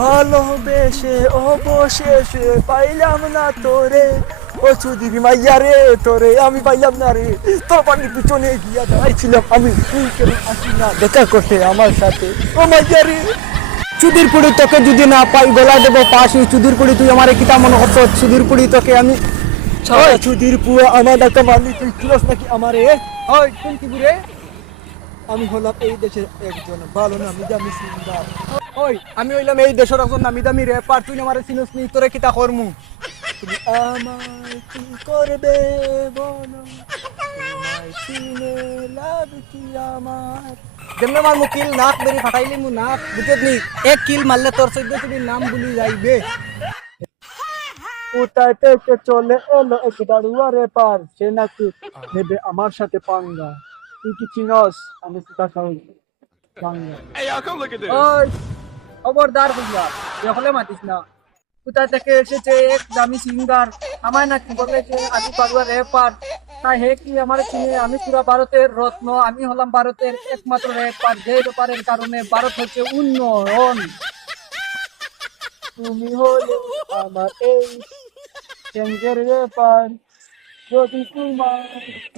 ভালোবেসে অবশেষে পাইলাম না তোরে, ও চুদির মাইয়া রে, তোরে আমি পাইলাম না রে। তোর বাড়ির পিছনে গিয়া দাঁড়াইছিলাম আমি, তুই কেন আসি না দেখা করতে আমার সাথে, ও মাইয়া রে। চুদির পুড়ি তোকে যদি না পাই গলা দেবো পাশি, চুদির পুড়ি তুই আমার কিতা মনে হতো, চুদির পুড়ি তোকে আমি চুদির পুরো আমার একটা মারলি, তুই ছিলস নাকি আমারে? ওই কোন কি বুড়ে? আমি হলাম এই দেশের একজন ভালো নামি দামি সিঙ্গার। ওই আমি হইলাম এই দেশের একজন নামি দামি র্যাপার, তুই আমারে চিনস নি, তোরে কিতা করমু? তুমি আমায় কি করবে বলো, তোমায় চিনে লাভ কি আমার? যেমন আমার মুকিল নাক বেরি ফাটাইলি মু নাক বুঝত নি, এক কিল মারলে তোর সৈদ্য তুই নাম ভুলি যাইবে। কোথায় থেকে চলে এলো এক দাড়ুয়া র্যাপার, সে নাকি নেবে আমার সাথে পাঙ্গা। তুই কি চিনস আমি সেটা খাই পাঙ্গা? Hey, y'all, come look at this. ওই খবরদার বুঝলা, এখলে মাতিস না। কোথা থেকে এসেছে এক দামি সিঙ্গার, আমায় নাকি বলে যে আমি বাড়ুয়া র্যাপার। তাই হে কি আমার চিনে? আমি পুরা ভারতের রত্ন, আমি হলাম ভারতের একমাত্র র্যাপার, যে ব্যাপারের কারণে ভারত হচ্ছে উন্নয়ন। তুমি হলে আমার এই গ্যাংয়ের র্যাপার,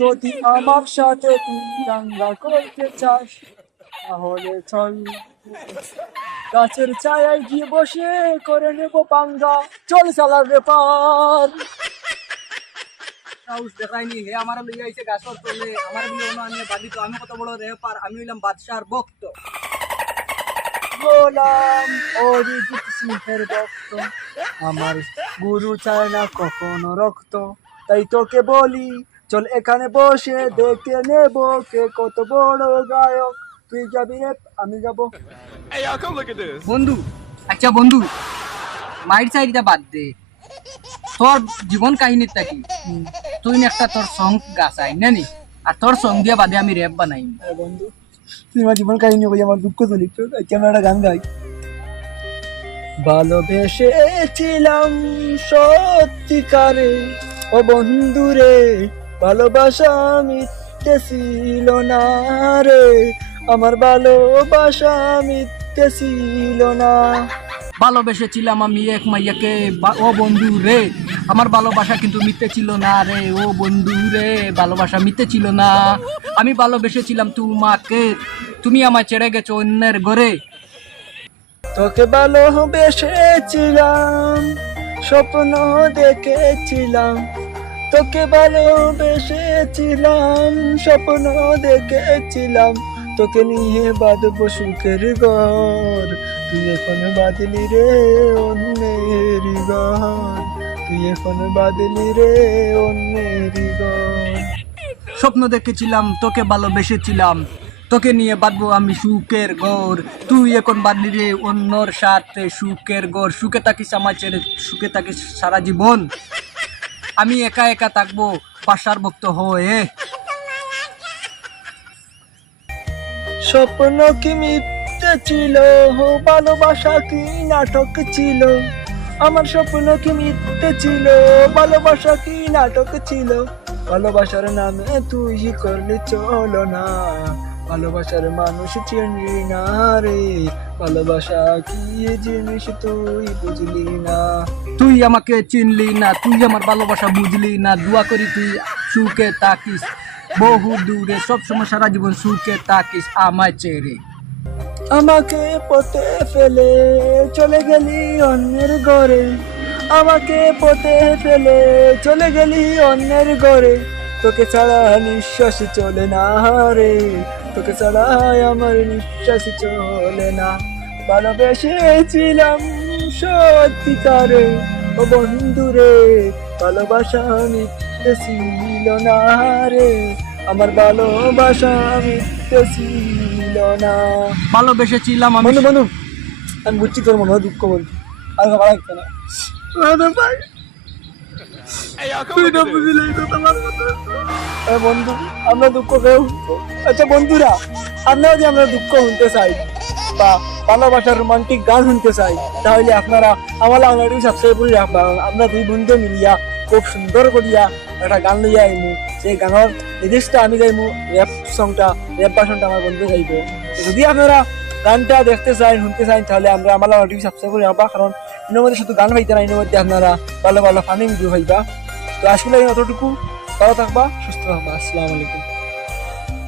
যদি আমার সাথে তুই দাঙ্গা করতে চাস তাহলে চল গাছের ছায়ায় গিয়ে বসে করে নেব পাঙ্গা, চল চালার রেপার। সাহস দেখায়নি হে আমার লইয়া আইছে গাছর তলে, আমার বিয়ে আমি বাদি তো, আমি কত বড় রেপার, আমি হইলাম বাদশার ভক্ত। গোলাম অরিজিৎ সিংহের ভক্ত, আমার গুরু চায় না কখনো রক্ত। তাই তোকে বলি চল এখানে বসে দেখে নেব কে কত বড় গায়ক। তুই যাবি রে, আমি যাব। Hey, y'all, come look at this. বন্ধু, আচ্ছা বন্ধু, মাইর সাইডটা বাদ দে, তোর জীবন কাহিনীটা কি? তুই না একটা তোর সং গাছাই না নি, আর তোর সং দিয়া বাদে আমি র্যাপ বানাই। বন্ধু তুই আমার জীবন কাহিনী বই আমার দুঃখ চলি, আমরা একটা গান গাই। ভালোবেসেছিলাম সত্যিকারে ও বন্ধুরে, ভালোবাসা মিথ্যে ছিল না রে, আমার ভালোবাসা মিথ্যে ছিল না। ভালোবেসেছিলাম আমি এক মাইয়াকে ও বন্ধু রে, আমার ভালোবাসা কিন্তু মিথ্যে ছিল না রে, ও বন্ধু রে ভালোবাসা মিথ্যে ছিল না। আমি ভালোবেসেছিলাম তোমাকে, তুমি আমায় ছেড়ে গেছো অন্যের ঘরে। তোকে ভালোবেসেছিলাম, স্বপ্ন দেখেছিলাম, তোকে ভালোবেসেছিলাম, স্বপ্ন দেখেছিলাম, তোকে নিয়ে বাঁধবো সুখের ঘর। তুই এখন বাদলি রে অন্যের ঘর, তুই এখন বাদলি রে অন্যের ঘর। স্বপ্ন দেখেছিলাম, তোকে ভালোবেসেছিলাম, তোকে নিয়ে বাঁধবো আমি সুখের ঘর। তুই এখন বাঁধলি রে অন্যর সাথে সুখের ঘর। সুখে থাকিস আমার ছেড়ে, সুখে থাকিস সারা জীবন, আমি একা একা থাকবো পাশার ভক্ত হয়ে। স্বপ্ন কি মিথ্যে ছিল, ভালোবাসা কি নাটক ছিল? আমার স্বপ্ন কি মিথ্যে ছিল, ভালোবাসা কি নাটক ছিল? ভালোবাসার নামে তুই করলি চলো না, ভালোবাসার মানুষ চিনলি না রে, ভালোবাসা কি জিনিস তুই বুঝলি না। তুই আমাকে চিনলি না, তুই আমার ভালোবাসা বুঝলি না। দোয়া করি তুই সুখে থাকিস বহু দূরে, সবসময় সারা জীবন সুখে থাকিস আমায় ছেড়ে। আমাকে পথে ফেলে চলে গেলি অন্যের ঘরে, আমাকে পথে ফেলে চলে গেলি অন্যের ঘরে, তোকে ছাড়া নিঃশ্বাস চলে না রে, তোকে ছাড়া আমার নিঃশ্বাস চলে না। ভালোবেসেছিলাম সত্যিকারে ও বন্ধুরে, ভালোবাসা মিথ্যে ছিল না রে, আমার ভালোবাসা মিথ্যে ছিল না। ভালোবেসেছিলাম আমি। বন্ধু বন্ধু আমি বুঝছি তোর মনে হয় দুঃখ বলছি, আর ভালো লাগছে না। Hey, y'all, come look at this. বন্ধু আমরা দুঃখ কেউ, আচ্ছা বন্ধুরা আপনারা যদি আমরা দুঃখ শুনতে চাই বা ভালোবাসার রোমান্টিক গান শুনতে চাই, তাহলে আপনারা আমার অলরেডি সাবস্ক্রাইব করে রাখবেন। আমরা দুই বন্ধু মিলিয়া খুব সুন্দর করিয়া একটা গান লইয়া আইমু, সেই গানের নির্দিষ্ট আমি গাইমু, র্যাপ সংটা, র্যাপ ভার্সনটা আমার বন্ধু গাইব। যদি আপনারা গানটা দেখতে চাই শুনতে চাই তাহলে আমরা আমার টিভি সাবস্ক্রাইব করে রাখবা, কারণ এর মধ্যে শুধু গান পাইতে না, এর মধ্যে আপনারা ভালো ভালো ফানি ভিডিও পাইবা। তো আসলে অতটুকু, ভালো থাকবা, সুস্থ থাকবা। আসসালামু আলাইকুম।